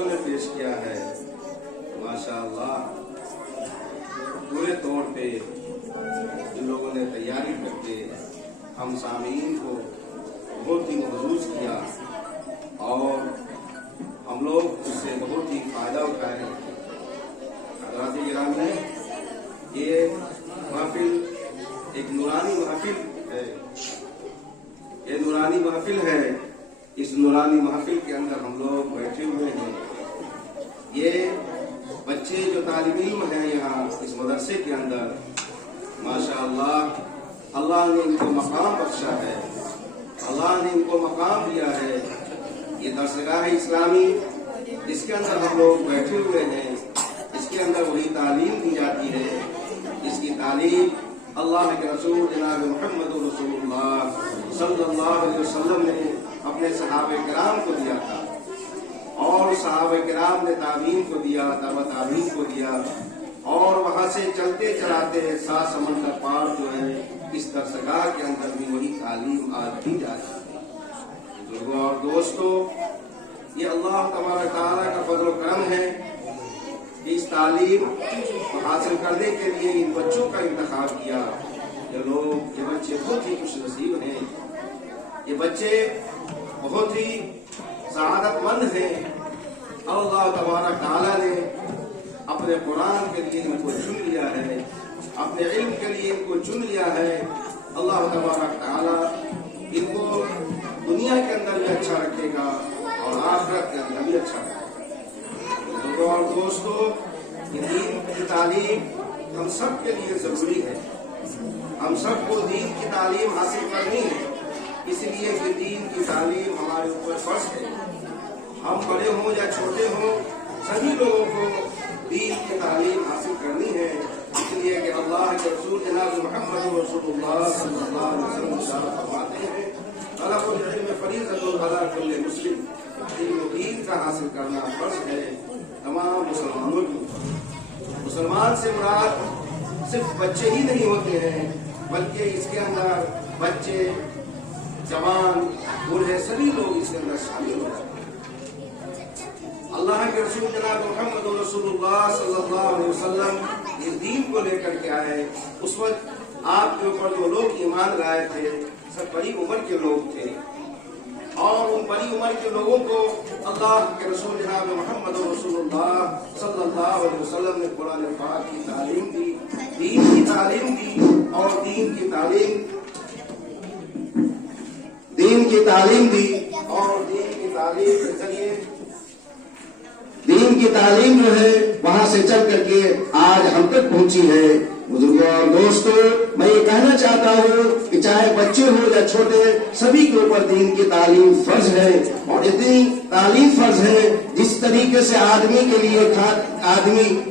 بچوں نے پیش کیا ہے ماشاءاللہ پورے طور پہ جن لوگوں نے تیاری کر کے ہم سامعین کو بہت ہی محظوظ کیا اور ہم لوگ اس سے بہت ہی فائدہ اٹھائے. حضرات گرامی ہے، یہ محفل ایک نورانی محفل ہے. یہ نورانی محفل ہے. اس نورانی محفل کے اندر ہم لوگ بیٹھے ہوئے ہیں. یہ بچے جو طالب علم ہیں یہاں اس مدرسے کے اندر ماشاءاللہ اللہ نے ان کو مقام بخشا ہے، اللہ نے ان کو مقام دیا ہے. یہ درسگاہ اسلامی اس کے اندر ہم لوگ بیٹھے ہوئے ہیں. اس کے اندر وہی تعلیم دی جاتی ہے. اس کی تعلیم اللہ کے رسول جناب محمد رسول اللہ صلی اللہ علیہ وسلم نے اپنے صحابہ کرام کو دیا تھا اور صحابہ کرام نے تعلیم کو دیا، تعلیم کو دیا اور وہاں سے چلتے چلاتے 7 سمندر پار جو ہے اس درسگاہ کے اندر بھی وہی تعلیم آج دی جاتی ہے. بزرگوں اور دوستوں، یہ اللہ تبارک تعالیٰ کا فضل و کرم ہے کہ اس تعلیم کو حاصل کرنے کے لیے ان بچوں کا انتخاب کیا. یہ بچے بہت ہی خوش نصیب ہیں. یہ بچے بہت ہی سعادت مند ہیں. اللہ تبارک تعالیٰ نے اپنے قرآن کے لیے ان کو چن لیا ہے، اپنے علم کے لیے ان کو چن لیا ہے. اللہ تبارک تعالیٰ ان کو دنیا کے اندر بھی اچھا رکھے گا اور آخرت کے اندر بھی اچھا رکھے گا. اور دوستو، دین کی تعلیم ہم سب کے لیے ضروری ہے. ہم سب کو دین کی تعلیم حاصل کرنی ہے. اس لیے کہ دین کی تعلیم ہمارے اوپر فرض ہے. ہم بڑے ہوں یا چھوٹے ہوں، سبھی لوگوں کو دین کی تعلیم حاصل کرنی ہے. اس لیے کہ اللہ کے رسول جناب محمد رسول اللہ صلی اللہ علیہ وسلم ارشاد فرماتے ہیں، طلب العلم فریضۃ علی کل مسلم. علم و دین کا حاصل کرنا فرض ہے تمام مسلمانوں کی. مسلمان سے مراد صرف بچے ہی نہیں ہوتے ہیں، بلکہ اس کے اندر بچے، جوان، بوڑھے سبھی لوگ اس کے اندر شامل ہوتے ہیں. اللہ کے رسول جناب محمد رسول اللہ صلی اللہ علیہ وسلم اس دین کو لے کر کے آئے. اس وقت آپ کے اوپر جو لوگ ایمان لائے تھے سب بڑی عمر کے لوگ تھے اور ان بڑی عمر کے لوگوں کو اللہ کے رسول جناب محمد رسول اللہ صلی اللہ علیہ وسلم نے قرآن پاک کی تعلیم دی، دین کی تعلیم دی اور دین کی تعلیم دی اور دین کی تعلیم کے ذریعے دین کی تعلیم جو ہے وہاں سے چل کر کے آج ہم تک پہنچی ہے. بزرگوں اور دوستوں، میں یہ کہنا چاہتا ہوں کہ چاہے بچے ہو یا چھوٹے، سبھی کے اوپر دین کی تعلیم فرض ہے. اور اتنی تعلیم فرض ہے جس طریقے سے آدمی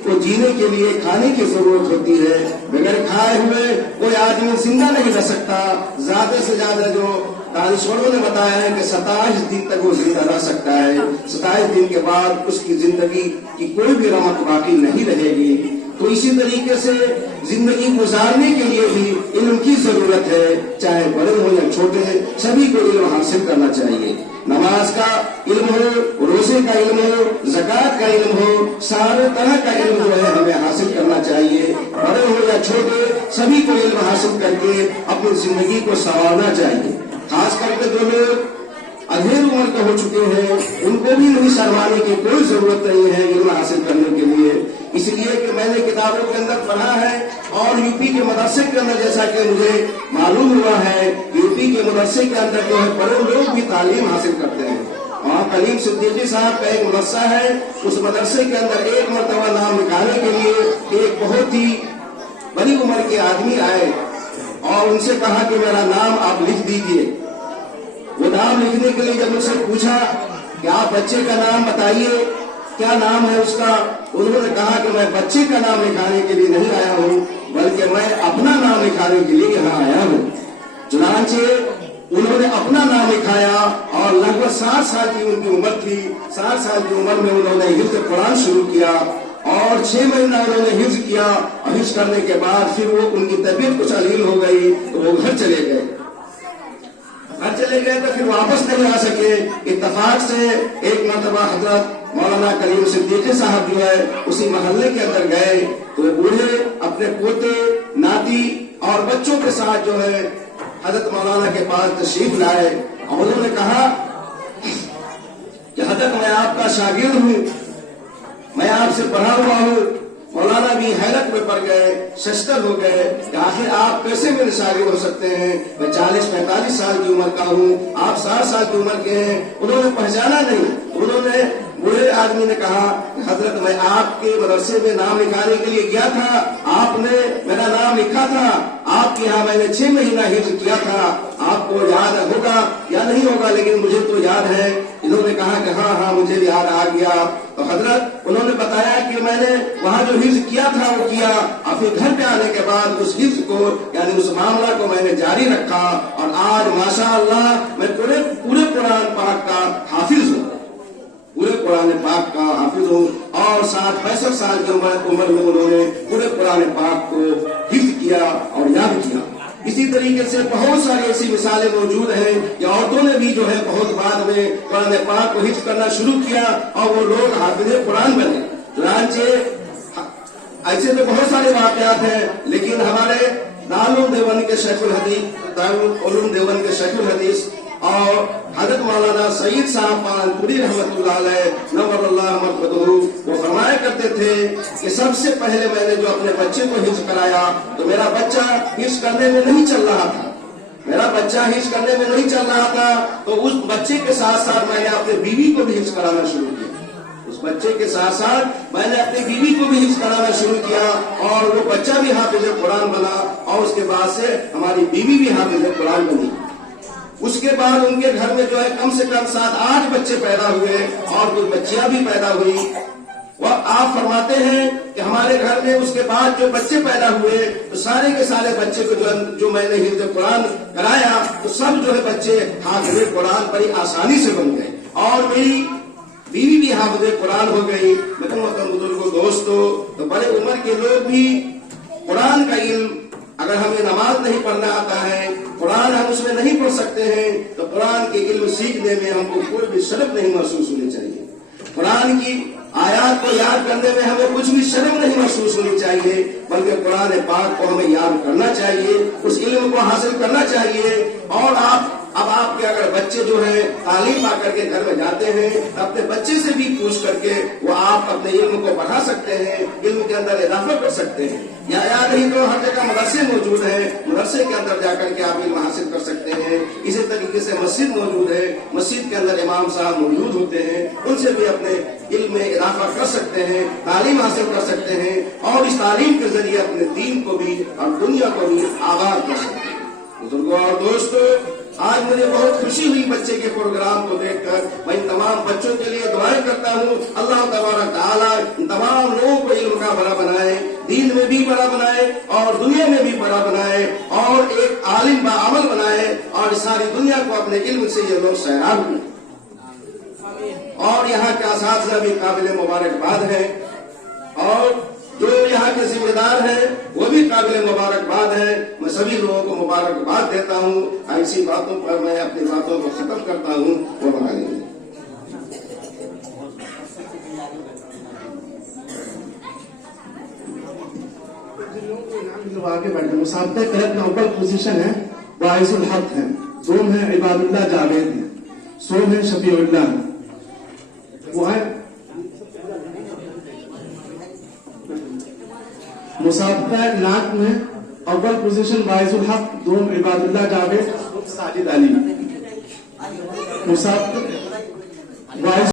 کو جینے کے لیے کھانے کی ضرورت ہوتی ہے. بغیر کھائے ہوئے کوئی آدمی زندہ نہیں رہ سکتا. زیادہ سے زیادہ جو دانشوروں نے بتایا ہے کہ 27 دن تک وہ زندہ رہ سکتا ہے. 27 دن کے بعد اس کی زندگی کی کوئی بھی رمق باقی نہیں رہے گی. تو اسی طریقے سے زندگی گزارنے کے لیے بھی علم کی ضرورت ہے. چاہے بڑے ہو یا چھوٹے، سبھی کو علم حاصل کرنا چاہیے. نماز کا علم ہو، روزے کا علم ہو، زکوٰۃ کا علم ہو، سارے طرح کا علم جو ہے ہمیں حاصل کرنا چاہیے. بڑے ہو یا چھوٹے، سبھی کو علم حاصل کر کے اپنی زندگی کو سنوارنا چاہیے. خاص کر کے جو لوگ ادھیر عمر کے ہو چکے ہیں ان کو بھی نہیں شرمانے کی کوئی ضرورت نہیں ہے علم حاصل کرنے کے لیے. اس لیے کہ میں نے کتابوں کے اندر پڑھا ہے اور یو پی کے مدرسے کے اندر جیسا کہ مجھے معلوم ہوا ہے، یو پی کے مدرسے کے اندر جو ہے بڑے لوگ بھی تعلیم حاصل کرتے ہیں. وہاں کلیم صدیقی صاحب کا ایک مدرسہ ہے. اس مدرسے کے اندر ایک مرتبہ نام نکالنے کے لیے ایک بہت ہی بڑی عمر کے آدمی آئے اور ان سے کہا کہ میرا نام آپ لکھ دیجیے. وہ نام لکھنے کے لیے جب ان سے پوچھا کہ آپ بچے کا نام بتائیے، کیا نام ہے اس کا، انہوں نے کہا کہ میں بچے کا نام لکھانے کے لیے نہیں آیا ہوں بلکہ میں اپنا نام لکھانے کے لیے یہاں آیا ہوں. چنانچہ انہوں نے اپنا نام لکھایا اور لگ بھگ 60 سال کی ان کی عمر تھی. 60 سال کی عمر میں انہوں نے حفظ قرآن شروع کیا اور 6 مہینہ انہوں نے حفظ کیا. حفظ کرنے کے بعد پھر وہ ان کی طبیعت کچھ علیل ہو گئی تو وہ گھر چلے گئے. घर चले गए तो फिर वापस नहीं आ सके। इत्तेफाक से एक मरतबा हजरत मौलाना करीम सिद्दीकी साहब जो है उसी महल्ले के अंदर गए तो बूढ़े अपने पोते नाती और बच्चों के साथ जो है हजरत मौलाना के पास तशरीफ लाए और उन्होंने कहा कि हजरत मैं आपका शागिर्द हूँ, मैं आपसे पढ़ा हुआ हूँ। मौलाना भी हैरत में पड़ गए, शशतर हो गए कि आखिर आप कैसे मेरे शागिर्द हो सकते हैं? मैं 40-45 साल की उम्र का हूँ, आप 60 साल की उम्र के हैं। उन्होंने पहचाना नहीं। उन्होंने बूढ़े आदमी ने कहा हजरत मैं आपके मदरसे में नाम लिखाने के लिए गया था, आपने मेरा नाम लिखा था, आपके यहाँ मैंने 6 महीना हिफ्ज़ किया था, आपको याद होगा या नहीं होगा लेकिन मुझे तो याद है। इन्होंने कहा कि हाँ मुझे याद आ गया। तो हजरत उन्होंने बताया कि मैंने वहाँ जो हिफ्ज़ किया था वो किया, और फिर घर पे आने के बाद उस हिफ्ज़ को यानी उस मामला को मैंने जारी रखा और आज माशाअल्लाह मैं पूरे कुरान पाक का हाफिज हूँ, पूरे कुरान पाक का हाफिज हूँ। और 65 साल की उम्र में उन्होंने पूरे कुरान पाक को हिफ्ज़ किया और याद किया। इसी तरीके से बहुत सारी ऐसी मिसालें मौजूद हैं कि औरतों ने भी जो है बहुत बाद में कुरान पाक को हिफ्ज़ करना शुरू किया और वो लोग हाफिज़ कुरान बने। चुनांचे ऐसे तो बहुत सारे वाक़यात हैं, लेकिन हमारे दारुल देवबंद के शेखुल हदीस, दारुल उलूम देवबंद के शेखुल हदीस और हजरत मौलाना सईद साहब पानपुरी रहमतुल्लाह अलैह नव्वरल्लाहु मरकज़हू वो फरमाया करते थे कि सबसे पहले मैंने जो अपने बच्चे को हिफ्ज़ कराया तो मेरा बच्चा हिफ्ज़ करने में नहीं चल रहा था, मेरा बच्चा हिफ्ज़ करने में नहीं चल रहा था। तो उस बच्चे के साथ साथ मैंने अपने बीवी को भी हिफ्ज़ कराना शुरू किया। उस बच्चे के साथ साथ मैंने अपनी बीवी को भी हिफ्ज़ कराना शुरू किया और वो बच्चा भी हाफिज़ कुरान बना और उसके बाद से हमारी बीवी भी हाफिज़ कुरान बनी। उसके बाद उनके घर में जो है कम से कम 7-8 बच्चे पैदा हुए और कुछ बच्चियां भी पैदा हुई। वह आप फरमाते हैं कि हमारे घर में उसके बाद जो बच्चे पैदा हुए तो सारे के सारे बच्चे को जो मैंने हिफ्ज़ कुरान कराया तो सब जो है बच्चे हाफिज़ कुरान बड़ी आसानी से बन गए और मेरी बीवी भी हाफिज़ कुरान हो गई। लेकिन बुजुर्गों दोस्तों, तो बड़े उम्र के लोग भी कुरान का इल्म, अगर हमें नमाज नहीं पढ़ना आता है, कुरान हम उसमें नहीं पढ़ सकते हैं, तो कुरान के इल्म सीखने में हमको कोई भी शर्म नहीं महसूस होनी चाहिए। कुरान की आयात को याद करने में हमें कुछ भी शर्म नहीं महसूस होनी चाहिए, बल्कि कुरान पाक को हमें याद करना चाहिए, उस इल्म को हासिल करना चाहिए। और अब आपके अगर बच्चे जो है तालीम पा करके घर में जाते हैं तो अपने बच्चे से भी पूछ करके वो आप अपने इल्म को बढ़ा सकते हैं, इल्म के अंदर इजाफा कर सकते हैं। या नहीं तो हर जगह मदरसे मौजूद है, मदरसे के अंदर जाकर के आप इल्म हासिल कर सकते हैं। इसी तरीके से मस्जिद मौजूद है, मस्जिद के अंदर इमाम साहब मौजूद होते हैं, उनसे भी अपने इल्म में इजाफा कर सकते हैं, तालीम हासिल कर सकते हैं और इस तालीम के जरिए अपने दीन को भी और दुनिया को भी आबाद कर सकते हैं। बुजुर्गों और दोस्तों, आज मुझे बहुत खुशी हुई बच्चे के प्रोग्राम को देखकर। मैं इन तमाम बच्चों के लिए दुआएं करता हूँ, अल्लाह तबारक तआला इन तमाम लोगों को इल्म का बड़ा बनाए, दीन में भी बड़ा बनाए और दुनिया में भी बड़ा बनाए और एक आलिम बाअमल बनाए और सारी दुनिया को अपने इल्म से ये लोग सैराब हुए। और यहाँ के असातिज़ा भी काबिल मुबारकबाद है और जो यहाँ के जिम्मेदार हैं वो भी काबिल मुबारकबाद है। मैं सभी लोगों को मुबारकबाद देता हूँ। ऐसी बातों पर मैं अपनी बातों को खत्म करता हूँ। वो बना लेंगे। आगे बढ़े मुसाबका करत में अव्वल पोजीशन है वाइजुल हक है, दोम है इबादुल्लाह जावेद है, सोम है शफीउल्लाह वो है। मुसाबका नाक में अव्वल पोजीशन वाइजुल हक, दोम इबादुल्लाह जावेद, साजिद अली। मुसाबका